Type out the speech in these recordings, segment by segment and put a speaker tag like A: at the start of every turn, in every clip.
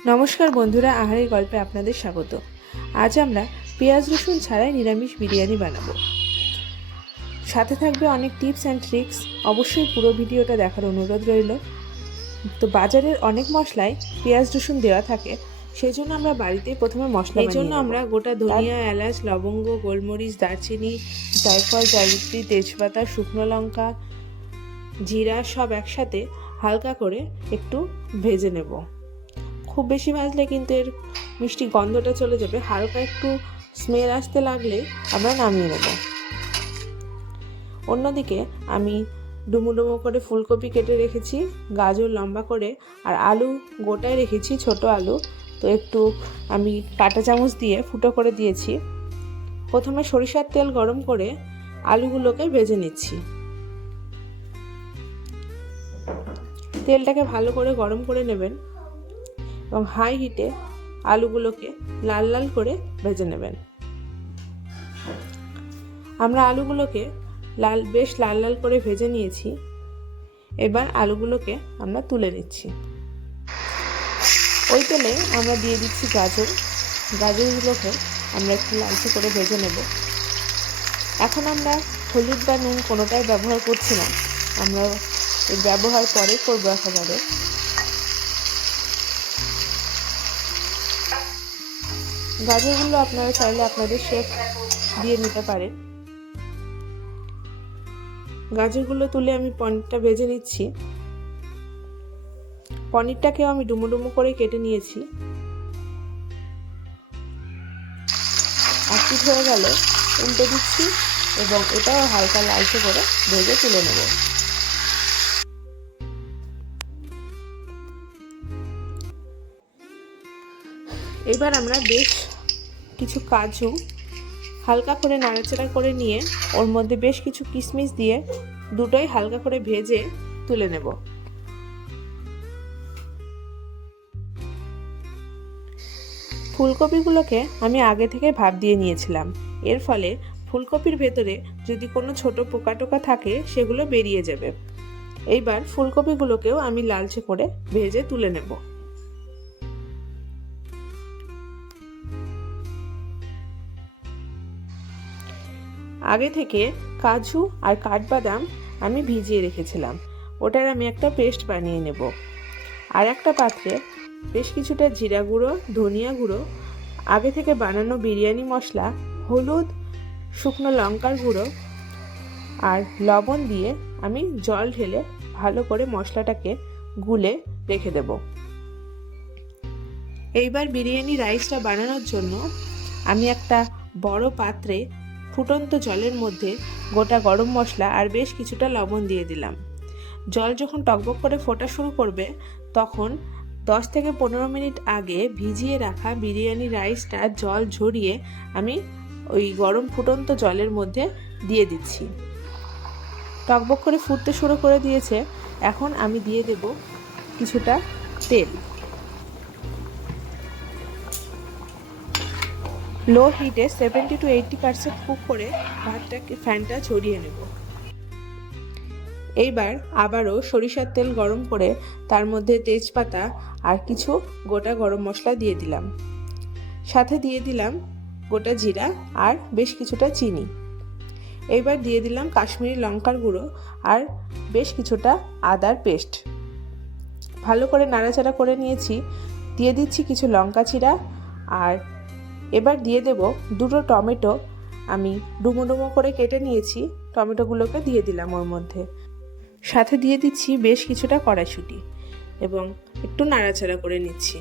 A: নমস্কার বন্ধুরা আহারের গল্পে আপনাদের স্বাগত। আজ আমরা পেঁয়াজ রসুন ছাড়াই নিরামিষ বিরিয়ানি বানাবো। সাথে থাকবে অনেক টিপস অ্যান্ড ট্রিক্স। অবশ্যই পুরো ভিডিওটা দেখার অনুরোধ রইল। তো বাজারের অনেক মশলায় পেঁয়াজ রসুন দেওয়া থাকে সেই জন্য আমরা বাড়িতে প্রথমে মশলা এই জন্য আমরা গোটা ধনিয়া এলাচ লবঙ্গ গোলমরিচ দারচিনি জয়ফল জয়িত্রী তেজপাতা শুকনো লঙ্কা জিরা সব একসাথে হালকা করে একটু ভেজে নেব। খুব বেশি ভাজলে কিন্তু এর মিষ্টি গন্ধটা চলে যাবে। হালকা একটু স্মেল আসতে লাগলে আমরা নামিয়ে নেব। অন্যদিকে আমি ডুমো ডুমো করে ফুলকপি কেটে রেখেছি, গাজর লম্বা করে, আর আলু গোটায় রেখেছি, ছোট আলু। তো একটু আমি কাঁটা চামচ দিয়ে ফুটো করে দিয়েছি। প্রথমে সরিষার তেল গরম করে আলুগুলোকে ভেজে নিচ্ছি। তেলটাকে ভালো করে গরম করে নেবেন। এবং হাই হিটে আলুগুলোকে লাল লাল করে ভেজে নেবেন। আমরা আলুগুলোকে লাল, বেশ লাল লাল করে ভেজে নিয়েছি। এবার আলুগুলোকে আমরা তুলে নিচ্ছি। ওই তেলে আমরা দিয়ে দিচ্ছি গাজর। গাজরগুলোকে আমরা একটু লালচে করে ভেজে নেব। এখন আমরা হলুদ বা নুন কোনোটাই ব্যবহার করছি না। আমরা ব্যবহার পরে করব একেবারে। গাজরগুলো আপনারা চাইলে আপনাদের শেপ দিয়ে নিতে পারেন। গাজরগুলো তুলে আমি পনিরটা ভেজে নিচ্ছি। পনিরটাকেও আমি ডুমো ডুমো করে কেটে নিয়েছি। পিঠ হয়ে গেল উল্টে দিচ্ছি এবং এটাও হালকা লালচে করে ভেজে তুলে নেব। এবার আমরা বেশ কিছু কাজু হালকা করে নাড়াচাড়া করে নিয়ে ওর মধ্যে বেশ কিছু কিশমিশ দিয়ে দুটোই হালকা করে ভেজে তুলে নেব। ফুলকপিগুলোকে আমি আগে থেকে ভাপ দিয়ে নিয়েছিলাম। এর ফলে ফুলকপির ভেতরে যদি কোনো ছোট পোকা টোকা থাকে, সেগুলো বেরিয়ে যাবে। এইবার ফুলকপিগুলোকেও আমি লালচে করে ভেজে তুলে নেব। আগে থেকে কাজু আর কাঠবাদাম আমি ভিজিয়ে রেখেছিলাম। ওটার আমি একটা পেস্ট বানিয়ে নেব। আর একটা পাত্রে বেশ কিছুটা জিরা গুঁড়ো, ধনিয়া গুঁড়ো, আগে থেকে বানানো বিরিয়ানি মশলা, হলুদ, শুকনো লঙ্কার গুঁড়ো আর লবণ দিয়ে আমি জল ঢেলে ভালো করে মশলাটাকে গুলে রেখে দেব। এইবার বিরিয়ানি রাইসটা বানানোর জন্য আমি একটা বড় পাত্রে ফুটন্ত জলের মধ্যে গোটা গরম মশলা আর বেশ কিছুটা লবণ দিয়ে দিলাম। জল যখন টকবক করে ফোটা শুরু করবে, তখন দশ থেকে পনেরো মিনিট আগে ভিজিয়ে রাখা বিরিয়ানি রাইসটা জল ঝরিয়ে আমি ওই গরম ফুটন্ত জলের মধ্যে দিয়ে দিচ্ছি। টকবক করে ফুটতে শুরু করে দিয়েছে, এখন আমি দিয়ে দেব কিছুটা তেল। লো হিটে seventy to eighty percent cook করে ভাতটাকে, ফ্যানটা ছড়িয়ে নেব। এইবার আবারও সরিষার তেল গরম করে তার মধ্যে তেজপাতা আর কিছু গোটা গরম মশলা দিয়ে দিলাম। সাথে দিয়ে দিলাম গোটা জিরা আর বেশ কিছুটা চিনি। এইবার দিয়ে দিলাম কাশ্মীরি লঙ্কার গুঁড়ো আর বেশ কিছুটা আদার পেস্ট। ভালো করে নাড়াচাড়া করে নিয়েছি। দিয়ে দিচ্ছি কিছু লঙ্কা চিরা আর এবার দিয়ে দেব দুটো টমেটো। আমি ডুমো ডুমো করে কেটে নিয়েছি, টমেটোগুলোকে দিয়ে দিলাম ওর মধ্যে। সাথে দিয়ে দিচ্ছি বেশ কিছুটা কড়াইশুঁটি এবং একটু নাড়াচাড়া করে নিচ্ছি।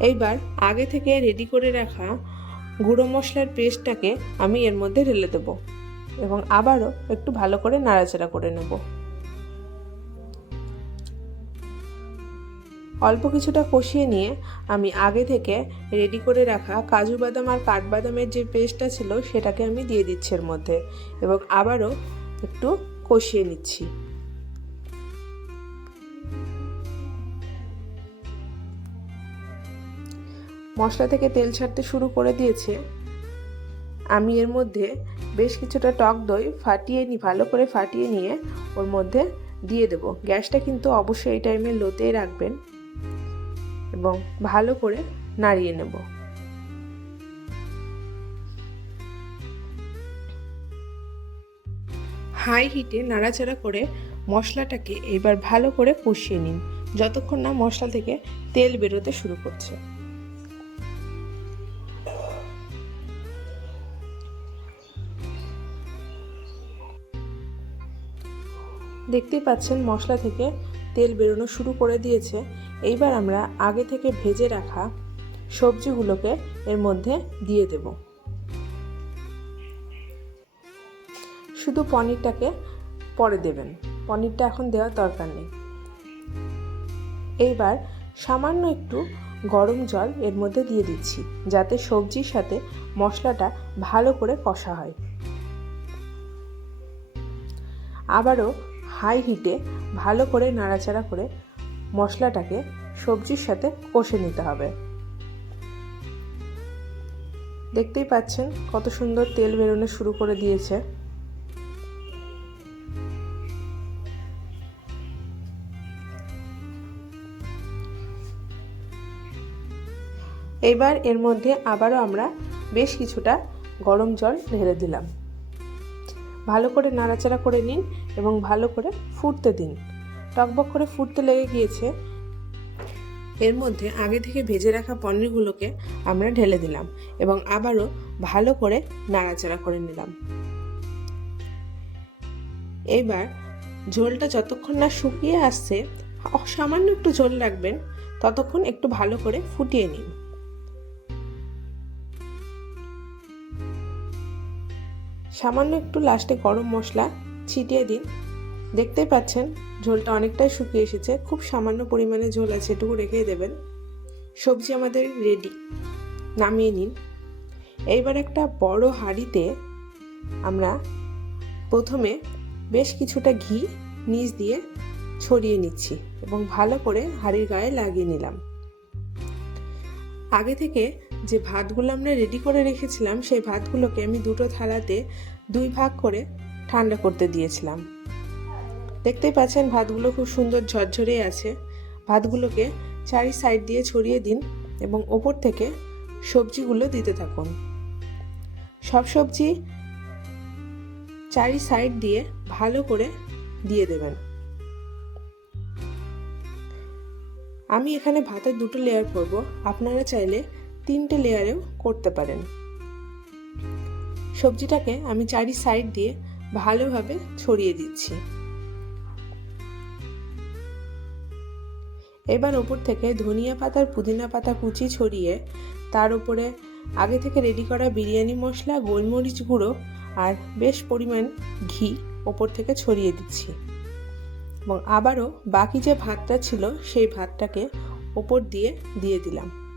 A: এইবার আগে থেকে রেডি করে রাখা গুঁড়ো মশলার পেস্টটাকে আমি এর মধ্যে ঢেলে দেব এবং আবারও একটু ভালো করে নাড়াচাড়া করে নেব। অল্প কিছুটা কষিয়ে নিয়ে আমি আগে থেকে রেডি করে রাখা কাজু বাদাম আর কাঠবাদামের যে পেস্টটা ছিল সেটাকে আমি দিয়ে দিচ্ছি এর মধ্যে এবং আবারও একটু কষিয়ে নিচ্ছি। মশলা থেকে তেল ছাড়তে শুরু করে দিয়েছে। আমি এর মধ্যে বেশ কিছুটা টক দই ফাটিয়ে নিই ভালো করে ফাটিয়ে নিয়ে ওর মধ্যে দিয়ে দেব। গ্যাসটা কিন্তু অবশ্যই এই টাইমে লোতেই রাখবেন। এবং ভালো করে নাড়িয়ে নেব। হাই হিটে নাড়াচাড়া করে মশলাটাকে এবার ভালো করে কষিয়ে নিন, যতক্ষণ না মশলা থেকে তেল বেরোতে শুরু করছে। দেখতেই পাচ্ছেন মশলা থেকে তেল বেরোনো শুরু করে দিয়েছে। এইবার আমরা আগে থেকে ভেজে রাখা সবজিগুলোকে এর মধ্যে দিয়ে দেব। শুধু পনিরটাকে পরে দেবেন। পনিরটা এখন দেওয়ার দরকার নেই। এইবার সামান্য একটু গরম জল এর মধ্যে দিয়ে দিচ্ছি, যাতে সবজির সাথে মশলাটা ভালো করে কষা হয়। আবারও হাই হিটে ভালো করে নাড়াচাড়া করে মশলাটাকে সবজির সাথে কষে নিতে হবে। দেখতেই পাচ্ছেন কত সুন্দর তেল বেরোনো শুরু করে দিয়েছে। এবার এর মধ্যে আবারও আমরা বেশ কিছুটা গরম জল ঢেলে দিলাম। ভালো করে নাড়াচাড়া করে নিন এবং ভালো করে ফুটতে দিন। টকবক করে ফুটতে লেগে গিয়েছে। এর মধ্যে আগে থেকে ভেজে রাখা পনিরগুলোকে আমরা ঢেলে দিলাম এবং আবারও ভালো করে নাড়াচাড়া করে নিলাম। এবার ঝোলটা যতক্ষণ না শুকিয়ে আসছে, সামান্য একটু ঝোল রাখবেন, ততক্ষণ একটু ভালো করে ফুটিয়ে নিন। সামান্য একটু লাস্টে গরম মশলা ছিটিয়ে দিন। দেখতেই পাচ্ছেন, ঝোলটা অনেকটাই শুকিয়ে এসেছে। খুব সামান্য পরিমাণে ঝোল আছে, এটুকু রেখেই দেবেন। সবজি আমাদের রেডি নামিয়ে নিন। এইবার একটা বড় হাঁড়িতে আমরা প্রথমে বেশ কিছুটা ঘি নিচ দিয়ে ছড়িয়ে নিচ্ছি এবং ভালো করে হাঁড়ির গায়ে লাগিয়ে নিলাম। আগে থেকে যে ভাতগুলো আমরা রেডি করে রেখেছিলাম, সেই ভাতগুলোকে আমি দুটো থালাতে দুই ভাগ করে ঠান্ডা করতে দিয়েছিলাম। দেখতেই পাচ্ছেন, ভাতগুলো খুব সুন্দর ঝরঝরে আছে। ভাতগুলোকে চারি সাইড দিয়ে ছড়িয়ে দিন এবং ওপর থেকে সবজিগুলো দিতে থাকুন। সব সবজি চারি সাইড দিয়ে ভালো করে দিয়ে দেবেন। আমি এখানে ভাতের দুটো লেয়ার করব। আপনারা চাইলে তিনটে লেয়ারেও করতে পারেন। সবজিটাকে আমি চারি সাইড দিয়ে ভালোভাবে ছড়িয়ে দিচ্ছি। এবার ওপর থেকে ধনিয়া পাতার পুদিনা পাতা কুচি ছড়িয়ে তার উপরে আগে থেকে রেডি করা বিরিয়ানি মশলা, গোলমরিচ গুঁড়ো আর বেশ পরিমাণ ঘি ওপর থেকে ছড়িয়ে দিচ্ছি। এবং আবারও বাকি যে ভাতটা ছিল সেই ভাতটাকে ওপর দিয়ে দিয়ে দিলাম।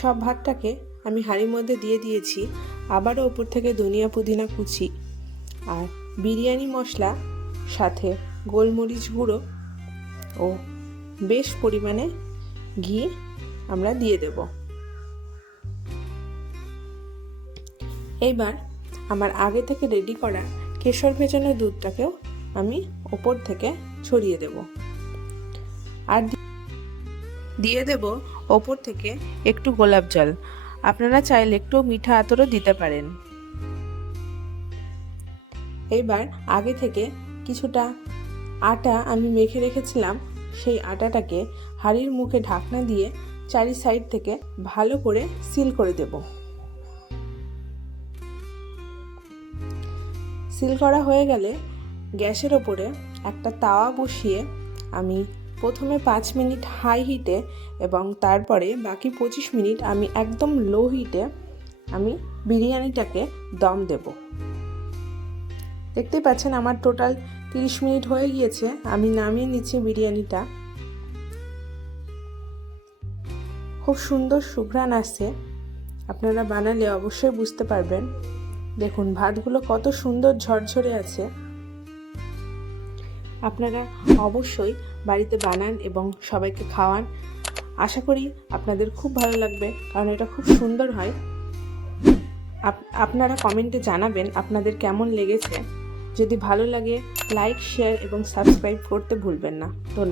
A: সব ভাতটাকে আমি হাঁড়ির মধ্যে দিয়ে দিয়েছি। আবারও ওপর থেকে ধনিয়া পুদিনা কুচি আর বিরিয়ানি মশলা, সাথে গোলমরিচ গুঁড়ো ও বেশ পরিমাণে ঘি আমরা দিয়ে দেব। এইবার আমার আগে থেকে রেডি করা কেশর ভেজানো দুধটাকেও আমি ওপর থেকে ছড়িয়ে দেব। আর দিয়ে দেব ওপর থেকে একটু গোলাপ জল। আপনারা চাইলে একটু মিঠা আতরও দিতে পারেন। এবার আগে থেকে কিছুটা আটা আমি মেখে রেখেছিলাম, সেই আটাটাকে হাঁড়ির মুখে ঢাকনা দিয়ে চারি সাইড থেকে ভালো করে সিল করে দেব। সিল করা হয়ে গেলে গ্যাসের ওপরে একটা তাওয়া বসিয়ে আমি প্রথমে পাঁচ মিনিট হাই হিটে এবং তারপরে বাকি পঁচিশ মিনিট আমি একদম লো হিটে আমি বিরিয়ানিটাকে দম দেব। দেখতেই পাচ্ছেন আমার টোটাল তিরিশ মিনিট হয়ে গিয়েছে, আমি নামিয়ে নিচ্ছি বিরিয়ানিটা। খুব সুন্দর সুঘ্রাণ আসছে, আপনারা বানালে অবশ্যই বুঝতে পারবেন। দেখুন, ভাতগুলো কত সুন্দর ঝরঝরে আছে। আপনারা অবশ্যই বাড়িতে বানান এবং সবাইকে খাওয়ান। আশা করি আপনাদের খুব ভালো লাগবে, কারণ এটা খুব সুন্দর হয়। আপ- আপনারা কমেন্টে জানাবেন আপনাদের কেমন লেগেছে। যদি ভালো লাগে লাইক শেয়ার এবং সাবস্ক্রাইব করতে ভুলবেন না। ধন্যবাদ।